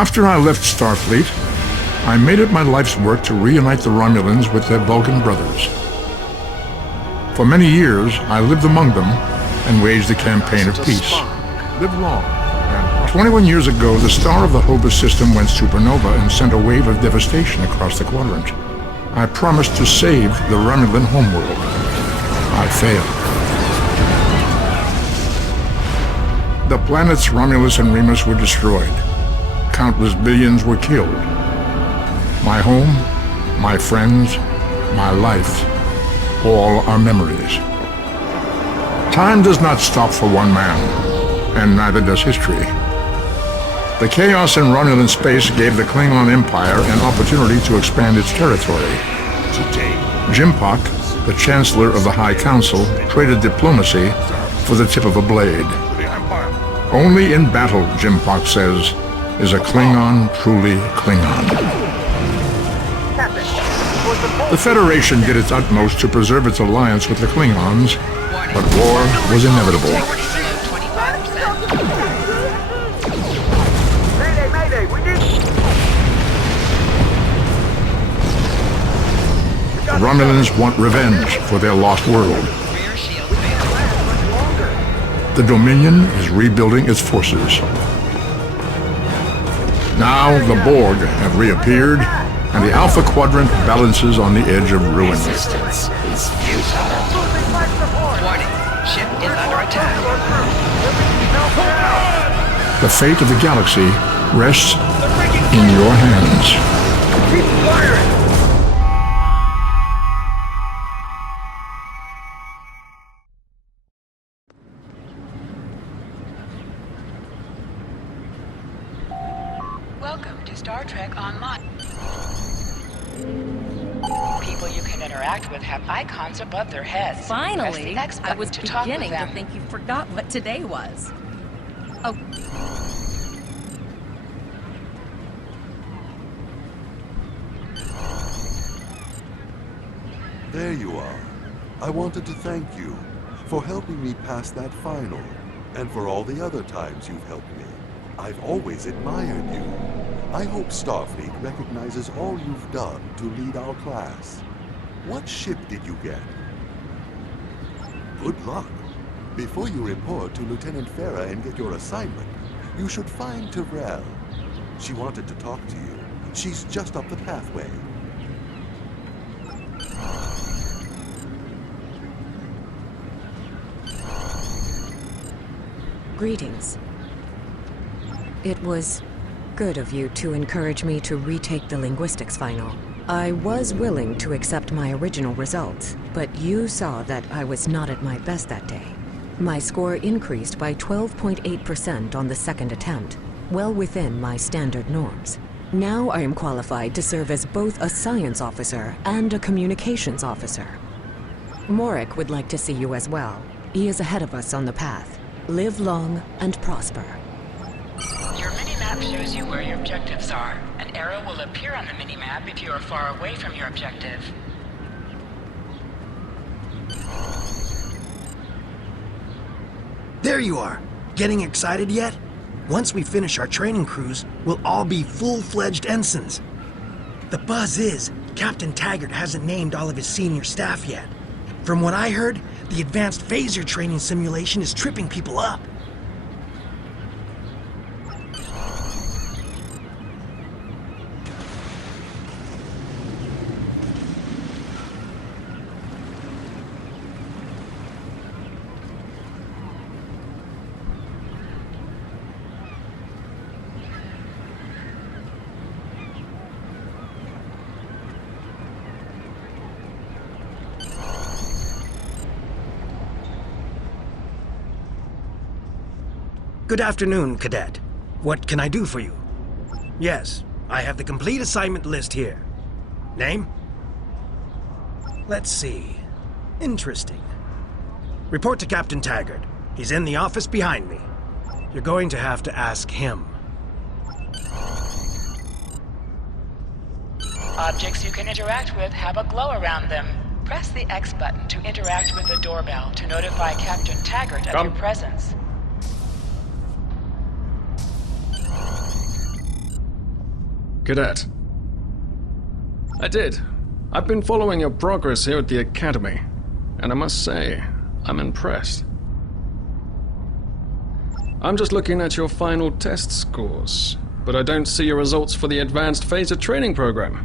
After I left Starfleet, I made it my life's work to reunite the Romulans with their Vulcan brothers. For many years, I lived among them and waged a campaign of peace. Live long. 21 years ago, the star of the Hobus system went supernova and sent a wave of devastation across the quadrant. I promised to save the Romulan homeworld. I failed. The planets Romulus and Remus were destroyed. Countless billions were killed. My home, my friends, my life, all are memories. Time does not stop for one man, and neither does history. The chaos in Romulan space gave the Klingon Empire an opportunity to expand its territory. Today, Jimpak, the Chancellor of the High Council, traded diplomacy for the tip of a blade. Only in battle, Jimpak says, is a Klingon truly Klingon. The Federation did its utmost to preserve its alliance with the Klingons, but war was inevitable. The Romulans want revenge for their lost world. The Dominion is rebuilding its forces. Now the Borg have reappeared, and the Alpha Quadrant balances on the edge of ruin. Resistance is futile. Warning, ship is under attack. The fate of the galaxy rests in your hands. keep firing! Welcome to Star Trek Online. People you can interact with have icons above their heads. Finally, Press the X I button was to talk with beginning to them. think you forgot what today was. Oh, There you are. I wanted to thank you for helping me pass that final, and for all the other times you've helped me. I've always admired you. I hope Starfleet recognizes all you've done to lead our class. What ship did you get? Good luck. Before you report to Lieutenant Farah and get your assignment, you should find Tyrell. She wanted to talk to you. She's just up the pathway. Greetings. It was good of you to encourage me to retake the linguistics final. I was willing to accept my original results, but you saw that I was not at my best that day. My score increased by 12.8% on the second attempt, well within my standard norms. Now I am qualified to serve as both a science officer and a communications officer. Morik would like to see you as well. He is ahead of us on the path. Live long and prosper. Your mini-map shows you where your objectives are. An arrow will appear on the mini-map if you are far away from your objective. There you are! Getting excited yet? Once we finish our training cruise, we'll all be full-fledged ensigns. The buzz is, Captain Taggart hasn't named all of his senior staff yet. From what I heard, the advanced phaser training simulation is tripping people up. Good afternoon, Cadet. What can I do for you? Yes, I have the complete assignment list here. Name? Let's see. Interesting. Report to Captain Taggart. He's in the office behind me. You're going to have to ask him. Objects you can interact with have a glow around them. Press the X button to interact with the doorbell to notify Captain Taggart of your presence. Cadet. I did. I've been following your progress here at the Academy, and I must say, I'm impressed. I'm just looking at your final test scores, but I don't see your results for the Advanced Phaser Training Program.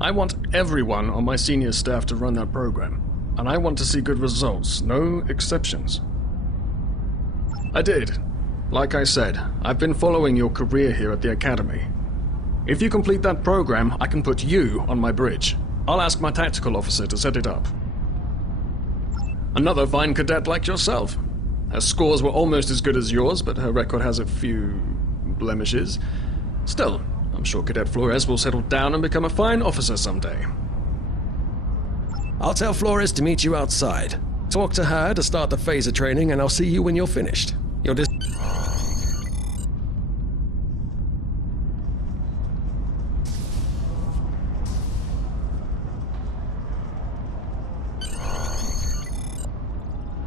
I want everyone on my senior staff to run that program, and I want to see good results, no exceptions. I did. Like I said, I've been following your career here at the Academy. If you complete that program, I can put you on my bridge. I'll ask my tactical officer to set it up. Another fine cadet like yourself. Her scores were almost as good as yours, but her record has a few blemishes. Still, I'm sure Cadet Flores will settle down and become a fine officer someday. I'll tell Flores to meet you outside. Talk to her to start the phaser training, and I'll see you when you're finished. You'll just...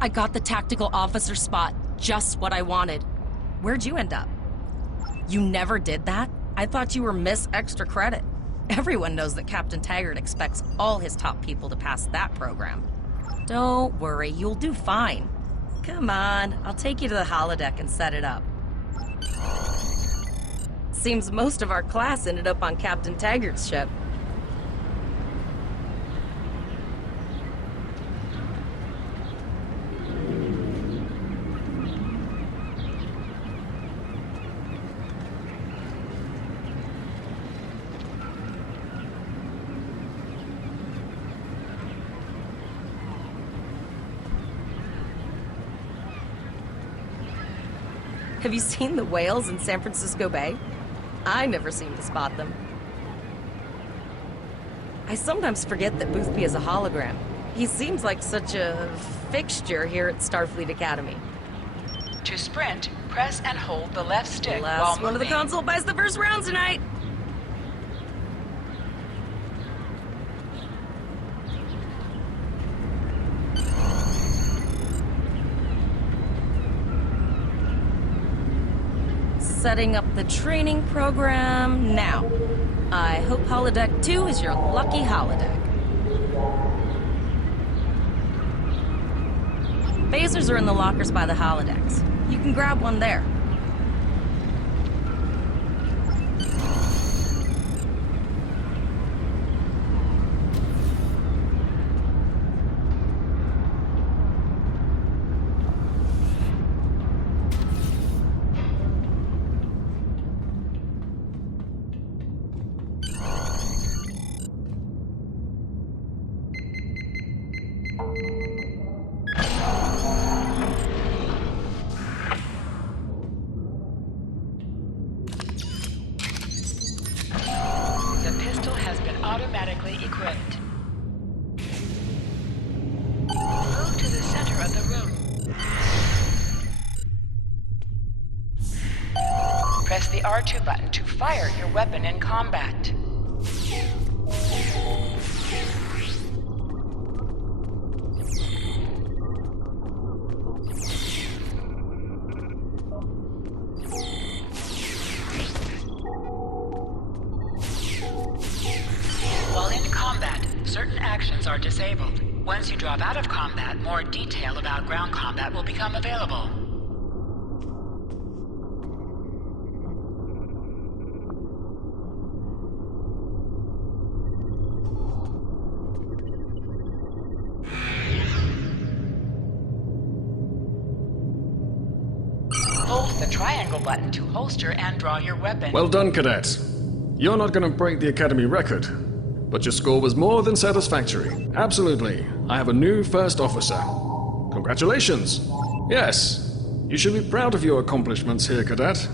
I got the tactical officer spot. Just what I wanted. Where'd you end up? You never did that? I thought you were Miss Extra Credit. Everyone knows that Captain Taggart expects all his top people to pass that program. Don't worry, you'll do fine. Come on, I'll take you to the holodeck and set it up. Seems most of our class ended up on Captain Taggart's ship. Have you seen the whales in San Francisco Bay? I never seem to spot them. I sometimes forget that Boothby is a hologram. He seems like such a fixture here at Starfleet Academy. To sprint, press and hold the left stick while Last moving. one of the console buys the first round tonight! Setting up the training program now. I hope Holodeck 2 is your lucky holodeck. Phasers are in the lockers by the holodecks. You can grab one there. Automatically equipped. Move to the center of the room. Press the R2 button to fire your weapon in combat. Certain actions are disabled. Once you drop out of combat, more detail about ground combat will become available. Hold the triangle button to holster and draw your weapon. Well done, Cadet. You're not going to break the Academy record, but your score was more than satisfactory. Absolutely. I have a new first officer. Congratulations. Yes, you should be proud of your accomplishments here, Cadet.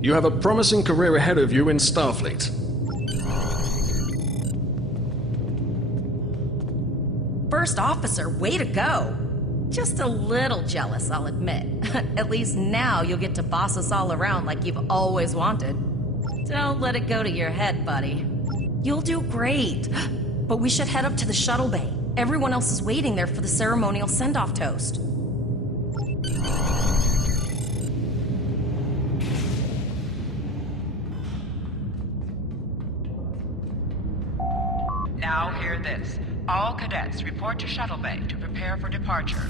You have a promising career ahead of you in Starfleet. First officer, way to go! Just a little jealous, I'll admit. At least now you'll get to boss us all around like you've always wanted. Don't let it go to your head, buddy. You'll do great. But we should head up to the shuttle bay. Everyone else is waiting there for the ceremonial send-off toast. Now hear this. All cadets report to Shuttle Bay to prepare for departure.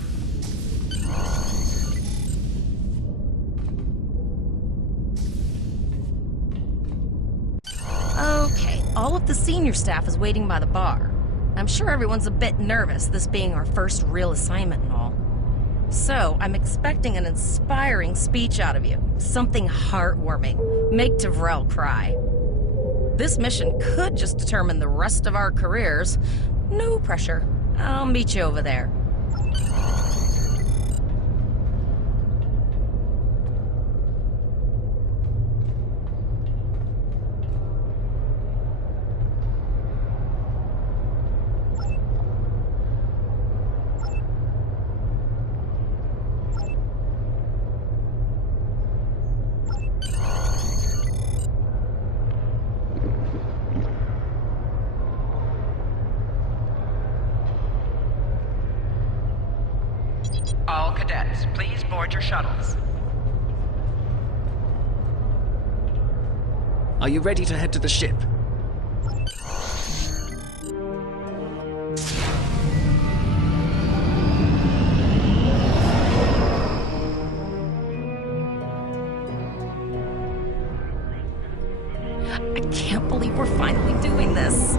Okay, all of the senior staff is waiting by the bar. I'm sure everyone's a bit nervous, this being our first real assignment and all. So, I'm expecting an inspiring speech out of you. Something heartwarming. Make Tavrel cry. This mission could just determine the rest of our careers. No pressure. I'll meet you over there. All cadets, please board your shuttles. Are you ready to head to the ship? I can't believe we're finally doing this.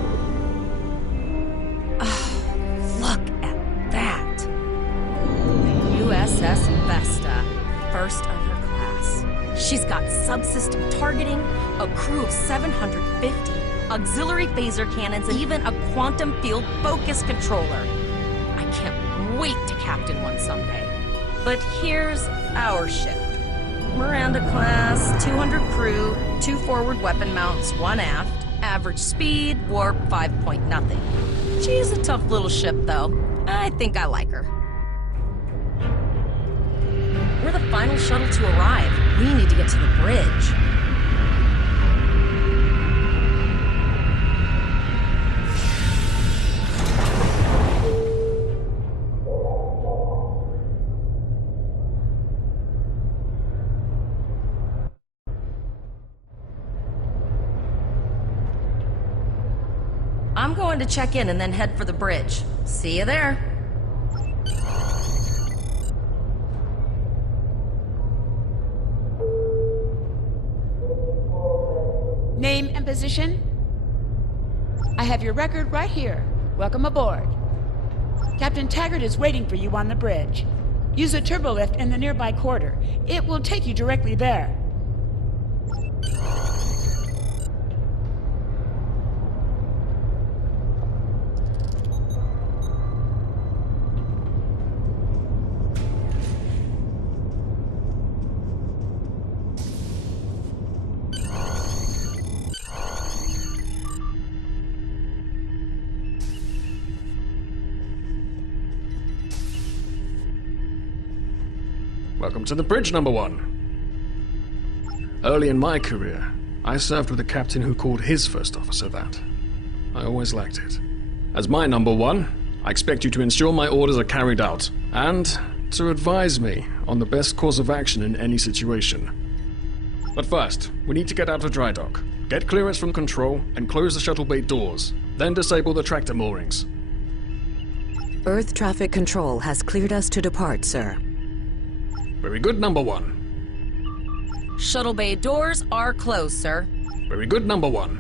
Look at that. The USS Vesta, first of her class. She's got subsystem targeting, a crew of 750, auxiliary phaser cannons, and even a quantum field focus controller. I can't wait to captain one someday. But here's our ship. Miranda class, 200 crew, 2 forward weapon mounts, 1 aft, average speed, warp 5.0. She's a tough little ship, though. I think I like her. We're the final shuttle to arrive. We need to get to the bridge. I'm going to check in and then head for the bridge. See you there. Name and position? I have your record right here. Welcome aboard. Captain Taggart is waiting for you on the bridge. Use a turbolift in the nearby quarter. It will take you directly there. Welcome to the bridge, number 1. Early in my career, I served with a captain who called his first officer that. I always liked it. As my number 1, I expect you to ensure my orders are carried out, and to advise me on the best course of action in any situation. But first, we need to get out of dry dock, get clearance from control, and close the shuttle bay doors, then disable the tractor moorings. Earth traffic control has cleared us to depart, sir. Very good, number 1. Shuttle bay doors are closed, sir. Very good, number 1.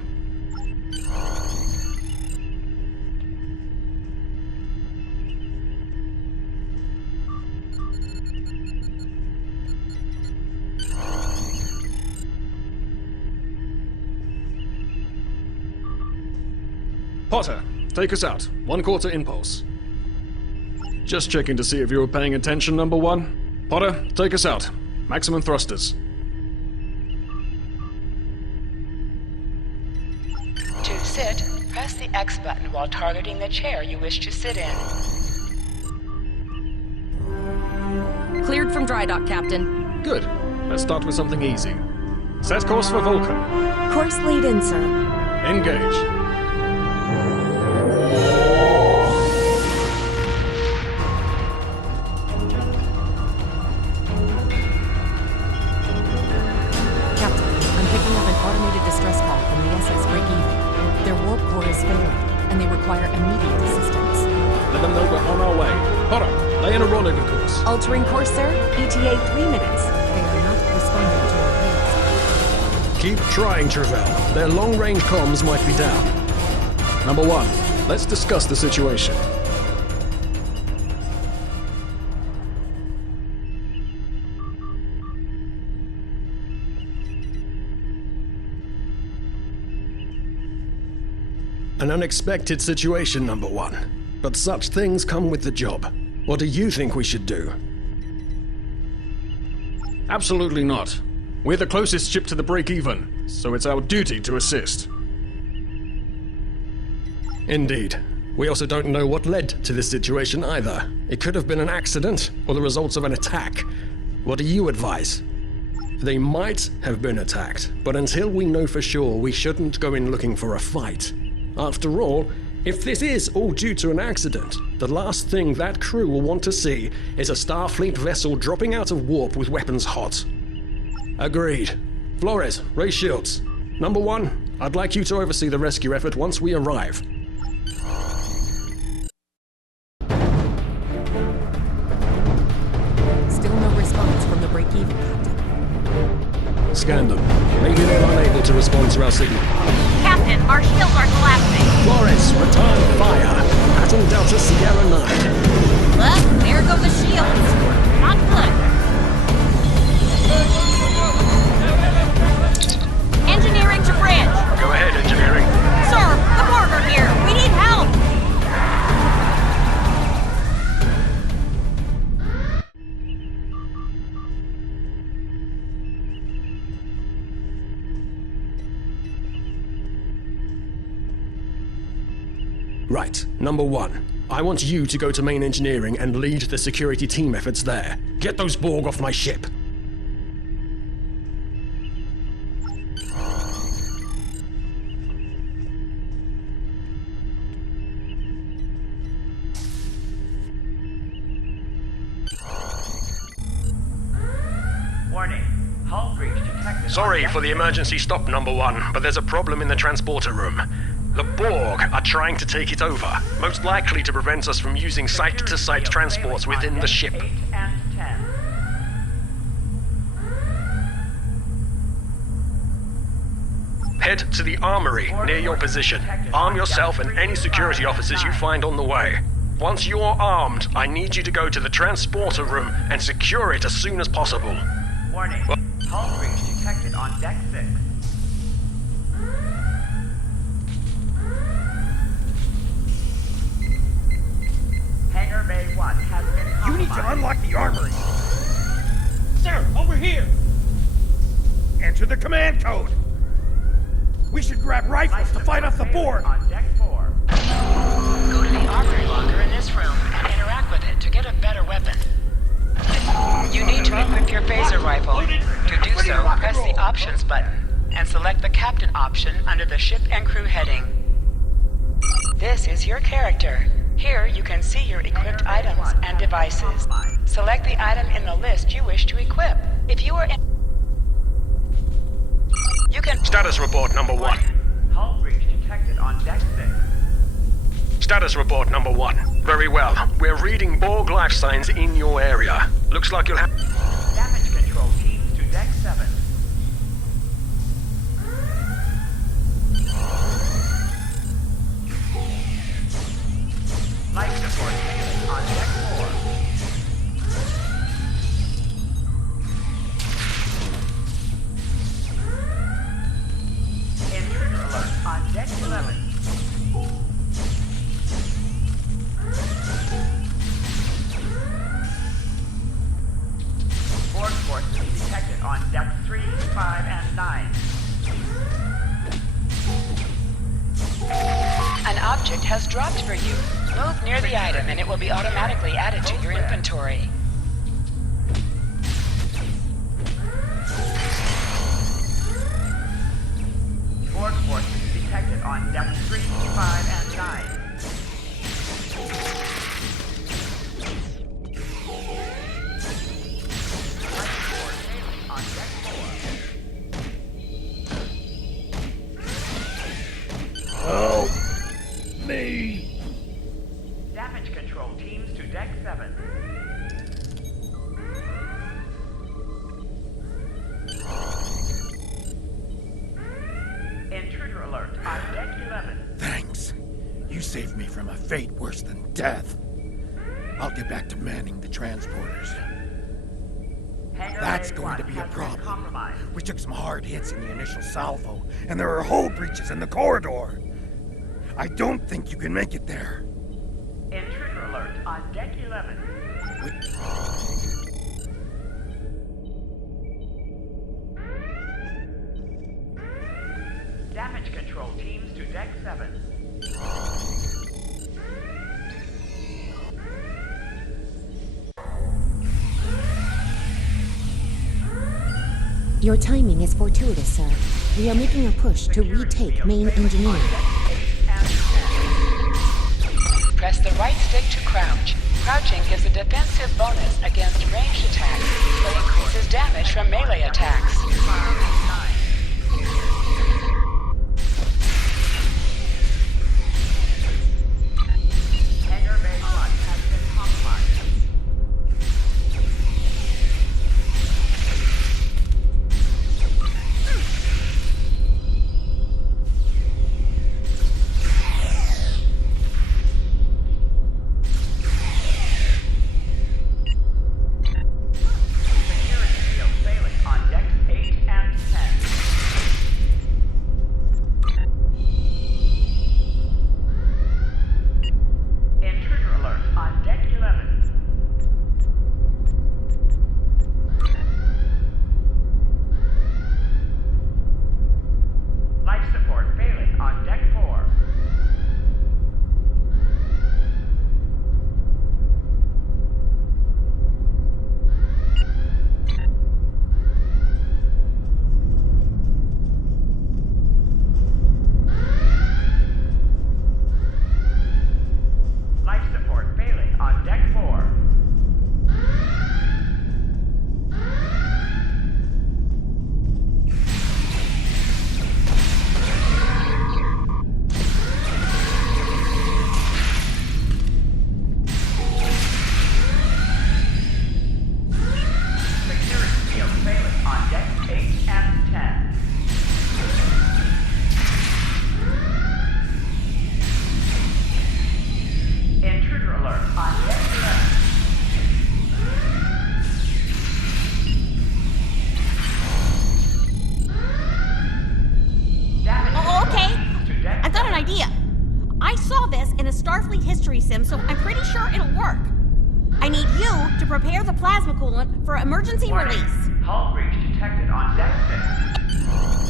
Potter, take us out. 1/4 impulse. Just checking to see if you were paying attention, number 1. Potter, take us out. Maximum thrusters. To sit, press the X button while targeting the chair you wish to sit in. Cleared from dry dock, Captain. Good. Let's start with something easy. Set course for Vulcan. Course lead in, sir. Engage. Captain, I'm picking up an automated distress call from the SS Breakeven. Their warp core is failing. and they require immediate assistance. Let them know we're on our way. Potter, lay in a rendezvous course. Altering course, sir. ETA 3 minutes. They are not responding to our hails. Keep trying, Travell. Their long-range comms might be down. Number 1, let's discuss the situation. An unexpected situation, Number 1. But such things come with the job. What do you think we should do? Absolutely not. We're the closest ship to the break-even, so it's our duty to assist. Indeed. We also don't know what led to this situation either. It could have been an accident, or the results of an attack. What do you advise? They might have been attacked, but until we know for sure, we shouldn't go in looking for a fight. After all, if this is all due to an accident, the last thing that crew will want to see is a Starfleet vessel dropping out of warp with weapons hot. Agreed. Flores, raise shields. Number 1, I'd like you to oversee the rescue effort once we arrive. Still no response from the break-even, Captain. Scan them. Maybe they're unable to respond to our signal. Captain, our shields are collapsing. Flores, return fire. Pattern Delta Sierra 9. Well, there go the shields. Not good. Engineering to bridge. Go ahead, engineering. Sir, the Borg are here. We need help. Right, Number 1. I want you to go to main engineering and lead the security team efforts there. Get those Borg off my ship. Warning. Hull breach detected. Sorry for the emergency stop, Number 1, but there's a problem in the transporter room. The Borg are trying to take it over, most likely to prevent us from using site-to-site transports within the ship. 8 and 10. Head to the armory near your position. Arm yourself and any security officers you find on the way. Once you're armed, I need you to go to the transporter room and secure it as soon as possible. Warning. Hull breach detected on deck 6. Hangar Bay 1 has been You need to compromised. unlock the armory. Sir, over here. Enter the command code. We should grab rifles to fight off the Borg. On deck 4. Go to the armory locker in this room and interact with it to get a better weapon. You need to equip your phaser rifle. To do so, press the Options button and select the Captain option under the Ship and Crew heading. This is your character. Here you can see your equipped items and devices. Select the item in the list you wish to equip. If you are in... You can... Status report, Number 1. Hull breach detected on deck 6. Status report, Number 1. Very well. We're reading Borg life signs in your area. Looks like you'll have... Damage control teams to deck 7. Life support teams on deck 4. Intruder alert on deck 11. Borg forces detected on deck 3, 5, and 9. An object has dropped for you. Move near the item and it will be automatically added to your inventory. Borg forces detected on deck 3, 5, and 9. Life support failing on deck 4. Help me. to Deck 7. Intruder alert on Deck 11. Thanks. You saved me from a fate worse than death. I'll get back to manning the transporters. That's going to be a problem. We took some hard hits in the initial salvo, and there are hull breaches in the corridor. I don't think you can make it there. Intruder alert on Deck 11. Damage control teams to Deck 7. Your timing is fortuitous, sir. We are making a push to retake main engineering. Press the right stick to crouch. Crouching gives a defensive bonus against ranged attacks, but increases damage from melee attacks. Hangar Bay 1 has been compromised. Security field failing on Decks 8 and 10. Intruder alert on Deck 11. Life support failing on Deck 4. Life support failing on Deck 4. Security field failing on Decks 8 and 10. Intruder alert on Deck 11. Damage Oh, okay. to Deck I've got an 7. idea. I saw this in a Starfleet history sim, so I'm pretty sure it'll work. I need you to prepare the plasma coolant for emergency Warning. release. Hull breach detected on Deck 6.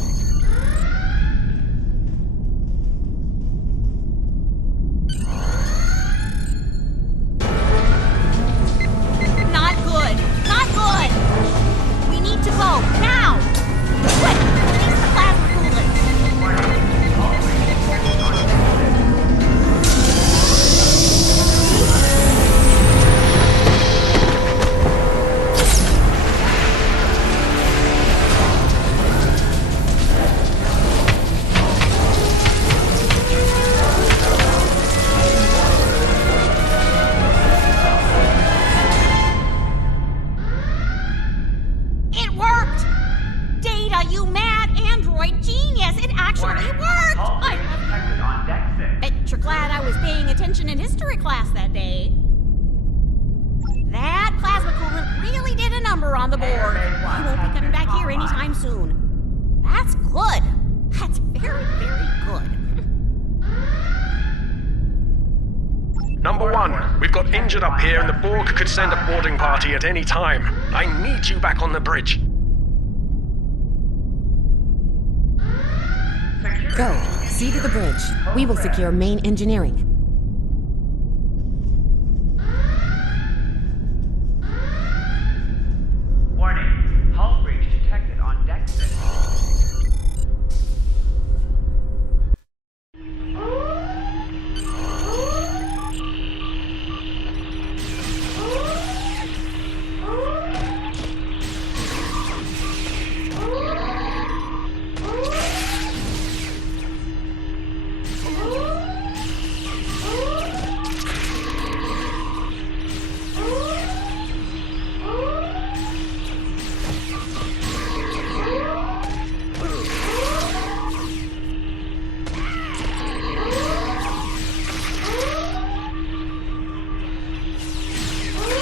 Not good. Not good. We need to go now. Quick, release the plasma coolant. Warning. Hull breach detected on Deck 6. It worked. Data, you mad android genius. It actually Warning. worked. Hull breach detected on Deck 6. Bet you're glad I was paying attention in history class that day. That plasma coolant really did a number on the board. I won't be coming back here anytime soon. That's good. That's very, very good. Number one, we've got injured up here and the Borg could send a boarding party at any time. I need you back on the bridge. Go. See to the bridge. We will secure main engineering. Warning. Hull breach detected on Deck 6.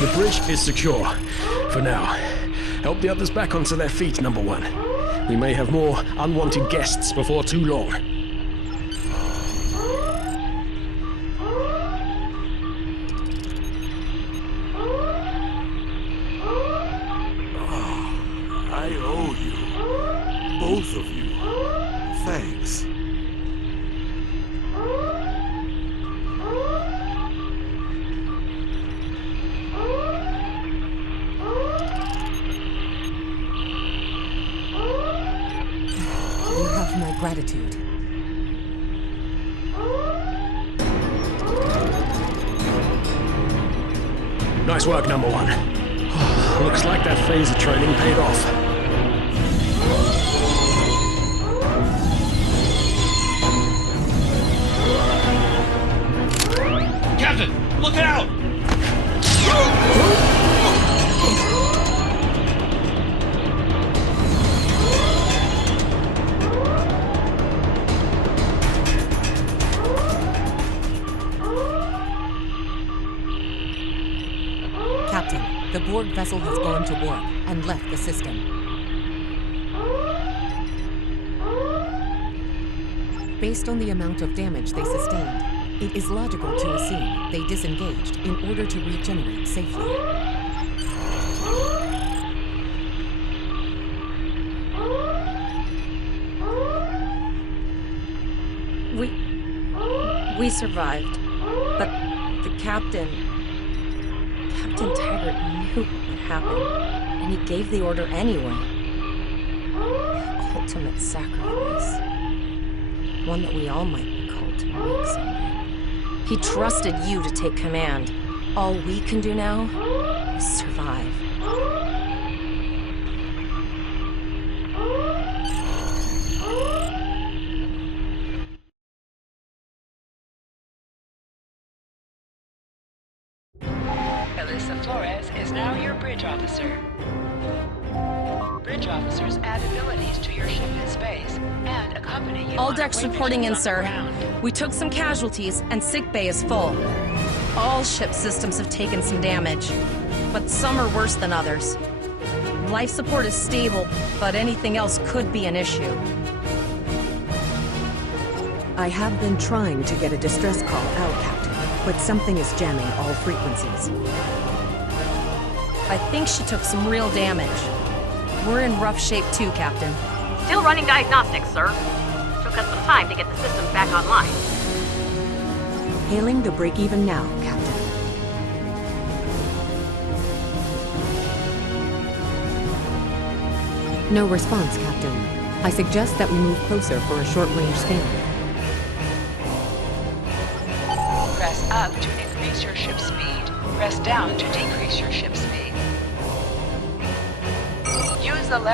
The bridge is secure. For now. Help the others back onto their feet, number one. We may have more unwanted guests before too long. I owe you. Both of you. Thanks. You have my gratitude. Nice work, number one. Looks like that phaser training paid off. Captain, look out! Captain, the Borg vessel has gone to warp and left the system. Based on the amount of damage they sustained, it is logical to assume they disengaged in order to regenerate safely. We survived, but the Captain Taggart knew what would happen, and he gave the order anyway. The ultimate sacrifice. One that we all might be called to make someday. He trusted you to take command. All we can do now is survive. Alyssa Flores is now your bridge officer. Bridge officers add abilities to your ship in space and accompany you. All on decks away reporting in, missions on the sir. ground. We took some casualties, and sickbay is full. All ship systems have taken some damage, but some are worse than others. Life support is stable, but anything else could be an issue. I have been trying to get a distress call out, Captain, but something is jamming all frequencies. I think she took some real damage. We're in rough shape too, Captain. Still running diagnostics, sir. Took us some time to get the systems back online. Hailing the break-even now, Captain. No response, Captain. I suggest that we move closer for a short-range scan. Press up to increase your ship speed. Press down to decrease your ship speed. Use the left